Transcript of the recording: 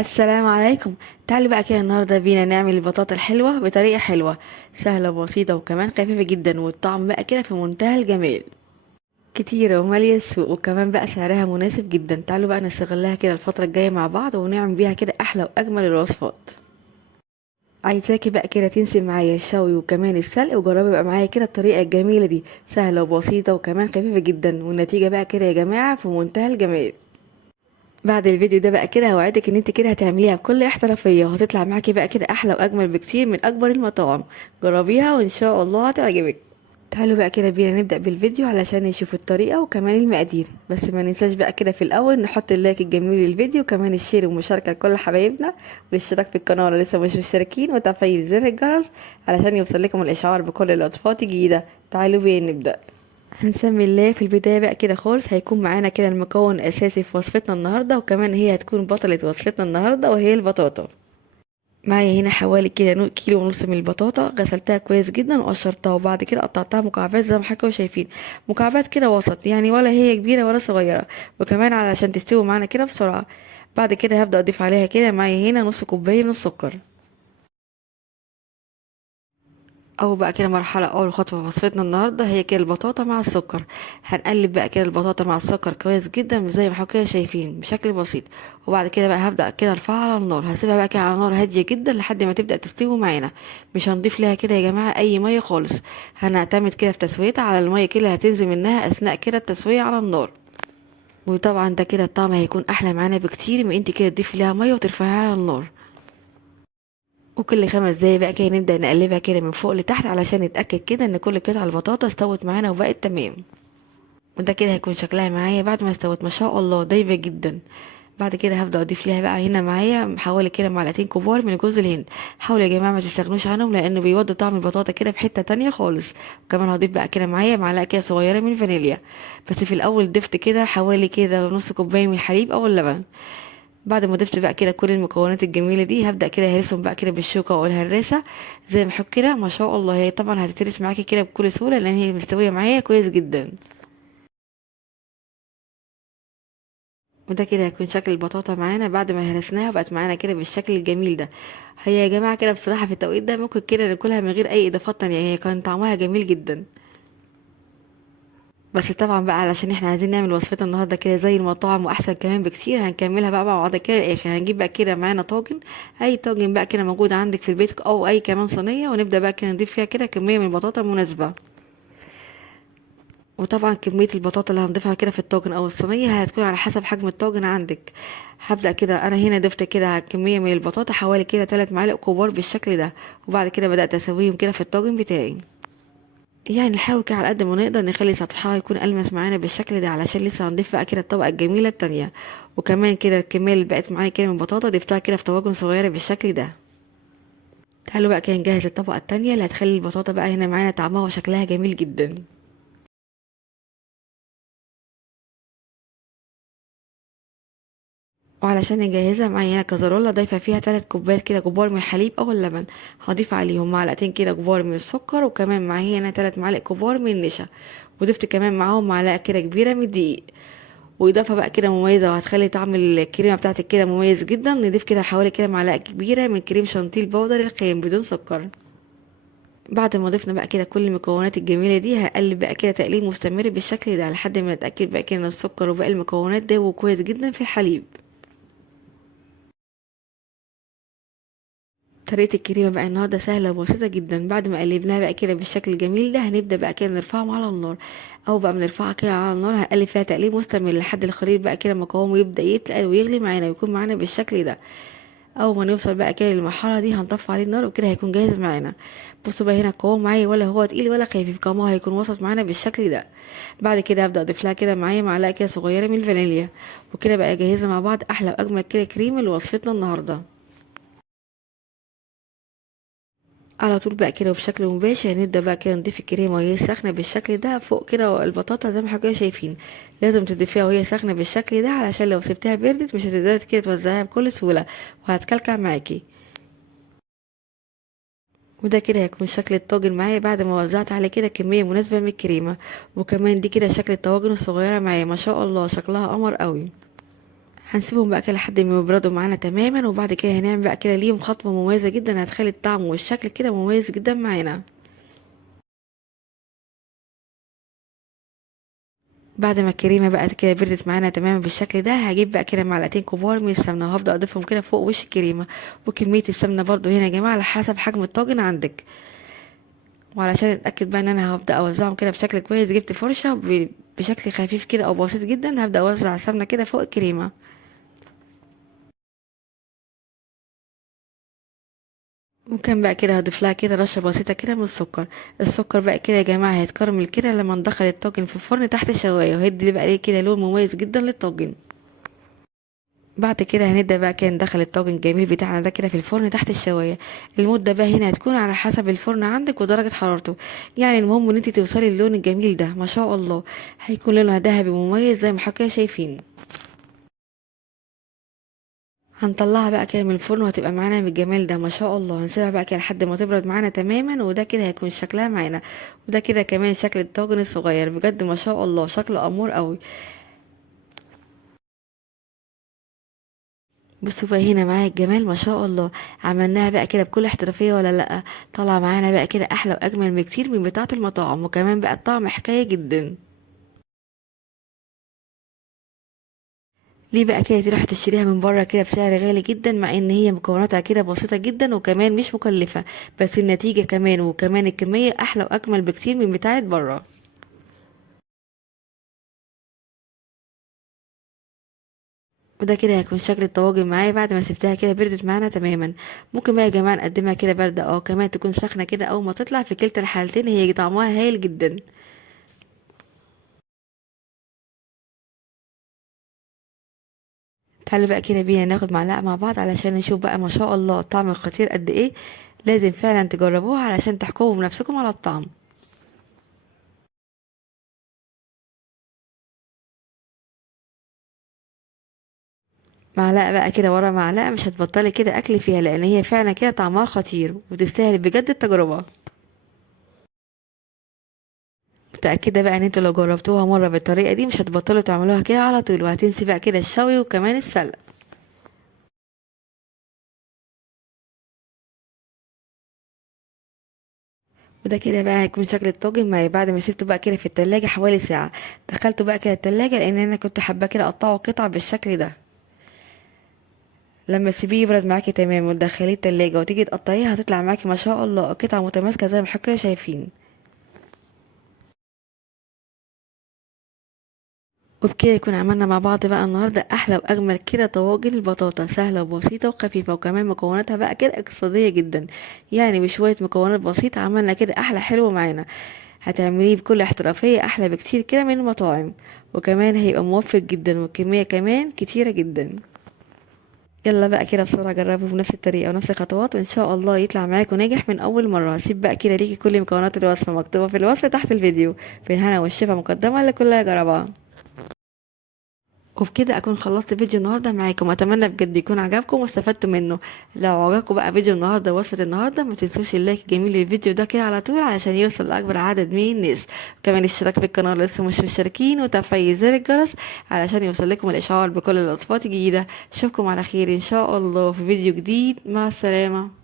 السلام عليكم. تعالوا بقى كده النهارده بينا نعمل البطاطا الحلوه بطريقه حلوه سهله وبسيطه وكمان خفيفه جدا، والطعم بقى كده في منتهى الجمال. كتيره وماليه السوق، وكمان بقى سعرها مناسب جدا. تعالوا بقى نستغلها كده الفتره الجايه مع بعض ونعمل بيها كده احلى واجمل الوصفات. عايزاكي بقى كده تنسي معايا الشوي وكمان السلق، وجربي بقى معايا كده الطريقه الجميله دي، سهله وبسيطه وكمان خفيفه جدا، والنتيجه بقى كده يا جماعه في منتهى الجمال. بعد الفيديو ده بقى كده هوعدك ان انت كده هتعمليها بكل احترافيه، وهتطلع معاكي بقى كده احلى واجمل بكتير من اكبر المطاعم. جربيها وان شاء الله هتعجبك. تعالوا بقى كده بينا نبدا بالفيديو علشان نشوف الطريقه وكمان المقادير. بس ما ننساش بقى كده في الاول نحط اللايك الجميل للفيديو، وكمان الشير والمشاركه لكل حبايبنا، والاشتراك في القناه لو لسه مش مشتركين، وتفعيل زر الجرس علشان يوصل لكم الاشعار بكل الوصفات الجديده. تعالوا بينا نبدا. هنسمي الله في البداية بقى كده خالص. هيكون معانا كده المكون الأساسي في وصفتنا النهاردة، وكمان هي هتكون بطلة وصفتنا النهاردة، وهي البطاطا. معايا هنا حوالي كده كيلو ونص من البطاطا، غسلتها كويس جدا وقشرتها، وبعد كده قطعتها مكعبات زي ما حضراتكم شايفين، مكعبات كده وسط يعني، ولا هي كبيرة ولا صغيرة، وكمان علشان تستوي معانا كده بسرعة. بعد كده هبدأ أضيف عليها كده معايا هنا نص كوباية من السكر. او بقى كده مرحله اول خطوه في وصفتنا النهارده هي كده البطاطا مع السكر. هنقلب بقى كده البطاطا مع السكر كويس جدا زي ما احنا كده شايفين بشكل بسيط. وبعد كده بقى هبدا كده ارفعها على النار، هسيبها بقى كده على نار هاديه جدا لحد ما تبدا تستوي معانا. مش هنضيف لها كده يا جماعه اي ميه خالص. هنعتمد كده في تسويتها على الميه كده اللي هتنزل منها اثناء كده التسويه على النار. وطبعا ده كده الطعم هيكون احلى معانا بكتير من انت كده تضيفي لها ميه وترفعيها على النار. وكل 5 دقايق بقى كده نبدأ نقلبها كده من فوق لتحت علشان نتأكد كده ان كل قطع البطاطا استوت معانا وبقت تمام. وده كده هيكون شكلها معايا بعد ما استوت، ما شاء الله دايبة جدا. بعد كده هبدأ اضيف لها بقى هنا معايا حوالي كده معلقتين كبار من جوز الهند. حاولوا يا جماعة ما تستغنوش عنهم لانه بيودوا طعم البطاطا كده في حتة تانية خالص. وكمان هضيف بقى كده معايا معلقة كده صغيرة من فانيليا. بس في الاول ضفت كده حوالي كده نص كوباية من الحليب او اللبن. بعد ما ضفت بقى كده كل المكونات الجميله دي هبدا كده اهرسهم بقى كده بالشوكه والهراسه زي ما احط كده. ما شاء الله هي طبعا هتترس معاكي كده بكل سهوله لان هي مستويه معايا كويس جدا. وده كده هيكون شكل البطاطا معانا بعد ما هرسناها بقت معانا كده بالشكل الجميل ده. هي يا جماعه كده بصراحه في التوقيت ده ممكن كده ناكلها من غير اي اضافات تانية، هي كان طعمها جميل جدا. بس طبعا بقى علشان احنا عايزين نعمل وصفتنا النهارده كده زي المطاعم واحسن كمان بكتير، هنكملها بقى مع بعض كده الاخر. هنجيب بقى كده معانا طاجن، اي طاجن بقى كده موجود عندك في البيت او اي كمان صينيه، ونبدا بقى كده نضيف فيها كده كميه من البطاطا مناسبه. وطبعا كميه البطاطا اللي هنضيفها كده في الطاجن او الصينيه هتكون على حسب حجم الطاجن عندك. هبدا كده انا هنا ضفت كده كميه من البطاطا حوالي كده 3 معالق كبار بالشكل ده. وبعد كده بدات اسويهم كده في الطاجن بتاعي. يعني نحاول كده على قد ما نقدر نخلي سطحها يكون ألمس معانا بالشكل ده علشان لسه هنضيف بقى كده الطبقة الجميلة التانية. وكمان كده الكمية اللي بقت معايا كده من البطاطا ضفتها كده في طواجن صغيرة بالشكل ده. تعالوا بقى كده نجهز الطبقة التانية اللي هتخلي البطاطا بقى هنا معانا طعمها وشكلها جميل جدا. وعلشان نجهزها معايا هنا كزرولة ضايفة فيها 3 كوبايات كده كبار من الحليب أو اللبن. هضيف عليهم معلقتين كده كبار من السكر، وكمان معايا هنا 3 معالق كبار من النشا. وضفت كمان معاهم معلقة كده كبيرة من الدقيق. واضافه بقى كده مميزه وهتخلي طعم الكريمه بتاعتك كده مميز جدا. نضيف كده حوالي كده معلقه كبيره من كريم شانتيه البودر الخام بدون سكر. بعد ما ضفنا بقى كده كل المكونات الجميله دي هقلب بقى كده تقليب مستمر بالشكل ده لحد ما نتاكد بقى كده ان السكر وباقي المكونات ده كويس جدا في الحليب. طريقه الكريمه بقى النهارده سهله وبسيطه جدا. بعد ما قلبناها بقى كده بالشكل الجميل ده هنبدا بقى كده نرفعهم على النار. او بقى بنرفعها كده على النار هنقلب فيها تقليب مستمر لحد الخليط بقى كده مقاومه يبدا يتقل ويغلي معانا ويكون معانا بالشكل ده. اول ما نوصل بقى كده للمرحله دي هنطفي عليه النار وكده هيكون جاهز معانا. بصوا بقى هنا القوام معايا ولا هو تقيل ولا خفيف، قوامه هيكون وسط معانا بالشكل ده. بعد كده هبدا اضيف لها كده معايا معلقه كده صغيره من الفانيليا. وكده بقى جاهزه مع بعض احلى واجمل كده كريمه لوصفتنا النهارده. على طول بقى كده وبشكل مباشر هنبدا بقى كده نضيف الكريمه وهي ساخنه بالشكل ده فوق كده البطاطا زي ما احنا كده شايفين. لازم تضيفيها وهي ساخنه بالشكل ده علشان لو سبتها بردت مش هتقدري كده توزعيها بكل سهوله وهتكلكع معاكي. وده كده هيكون شكل الطاجن معايا بعد ما وزعت عليه كده كمية مناسبة من الكريمة. وكمان دي كده شكل الطواجن الصغيرة معايا ما شاء الله شكلها قمر قوي. هنسيبهم بقى كده لحد ما يبردوا معانا تماما، وبعد كده هنعمل بقى كده ليهم خطوة مميزة جدا هتخلي الطعم والشكل كده مميز جدا معانا. بعد ما الكريمه بقى كده بردت معانا تماما بالشكل ده، هجيب بقى كده معلقتين كبار من السمنه وهبدا اضيفهم كده فوق وش الكريمه. وكميه السمنه برضو هنا يا جماعه على حسب حجم الطاجن عندك. وعلشان اتاكد بقى ان انا هبدا اوزعهم كده بشكل كويس، جبت فرشه بشكل خفيف كده او بسيط جدا، هبدا اوزع السمنه كده فوق الكريمه. ممكن بقى كده هضيف لها كده رشه بسيطه كده من السكر. السكر بقى كده يا جماعه هيتكرمل كده لما ندخل الطاجن في الفرن تحت الشوايه، وهيدي بقى ليه كده لون مميز جدا للطاجن. بعد كده هنبدأ بقى كده ندخل الطاجن الجميل بتاعنا ده كده في الفرن تحت الشواية. المدة بقى هنا هتكون على حسب الفرن عندك ودرجة حرارته. يعني المهم ان انت توصلي للون الجميل ده ما شاء الله. هيكون لونها ذهبي مميز زي ما حضرتك كده شايفين. هنطلعها بقى كده من الفرن وهتبقى معانا بالجمال ده ما شاء الله. هنسيبها بقى كده لحد ما تبرد معانا تماما، وده كده هيكون شكلها معانا. وده كده كمان شكل الطاجن الصغير بجد ما شاء الله، شكله امور قوي. بصوا بقى هنا معايا الجمال ما شاء الله. عملناها بقى كده بكل احترافية ولا لأ؟ طالعة معانا بقى كده احلى واجمل بكتير من بتاعة المطاعم، وكمان بقى الطعم حكاية جدا. ليه بقى كده تروح تشتريها من بره كده بسعر غالي جدا، مع ان هي مكوناتها كده بسيطة جدا وكمان مش مكلفة؟ بس النتيجة كمان وكمان الكمية احلى واجمل بكتير من بتاعة بره. وده كده هيكون شكل الطواجن معايا بعد ما سبتها كده بردت معانا تماما. ممكن بقى يا جماعة نقدمها كده باردة او كمان تكون سخنة كده اول ما تطلع، في كلتا الحالتين هي طعمها هايل جدا. تعالوا بقى كده بينا ناخد معلقة مع بعض علشان نشوف بقى ما شاء الله الطعم الخطير قد ايه. لازم فعلا تجربوها علشان تحكموا بنفسكم على الطعم. معلقة بقى كده ورا معلقة مش هتبطلي كده اكل فيها، لان هي فعلا كده طعمها خطير وتستاهل بجد التجربة. متأكدة بقى ان انتوا لو جربتوها مرة بالطريقة دي مش هتبطلوا تعملوها كده على طول، وهتنسي بقى كده الشوي وكمان السلق. وده كده بقى هيكون شكل الطاجن معايا بعد ما سيبته بقى كده في التلاجة حوالي ساعة. دخلته بقى كده التلاجة لان انا كنت حابة كده اقطعه قطع بالشكل ده. لما تسيبيه يبرد معاكي تمام وتدخليه التلاجة وتيجي تقطعيه هتطلع معاكي ما شاء الله قطعة متماسكة زي ما حضرتك كده شايفين. وبكده يكون عملنا مع بعض بقى النهاردة احلى واجمل كده طواجن البطاطا، سهلة وبسيطة وخفيفة وكمان مكوناتها بقى كده اقتصادية جدا. يعني بشوية مكونات بسيطة عملنا كده احلى حلو معانا. هتعمليه بكل احترافية احلى بكتير كده من المطاعم. وكمان هيبقى موفر جدا والكمية كمان كتيرة جدا. يلا بقى كده بسرعة جربوا بنفس الطريقة ونفس الخطوات وان شاء الله يطلع معاكم ناجح من اول مرة. هسيب بقى كده ليكي كل مكونات الوصفة مكتوبة في الوصف تحت الفيديو. بالهنا والشفا مقدمة لكل جربها. وبكده اكون خلصت فيديو النهارده معاكم، اتمنى بجد يكون عجبكم واستفدتوا منه. لو عجبكم بقى فيديو النهارده ووصفه النهارده ما تنسوش اللايك الجميل للفيديو ده كده على طول علشان يوصل لاكبر عدد من الناس. كمان الاشتراك في القناه لسه مش مشتركين وتفعيل زر الجرس علشان يوصل لكم الاشعار بكل الوصفات الجديده. اشوفكم على خير ان شاء الله في فيديو جديد، مع السلامه.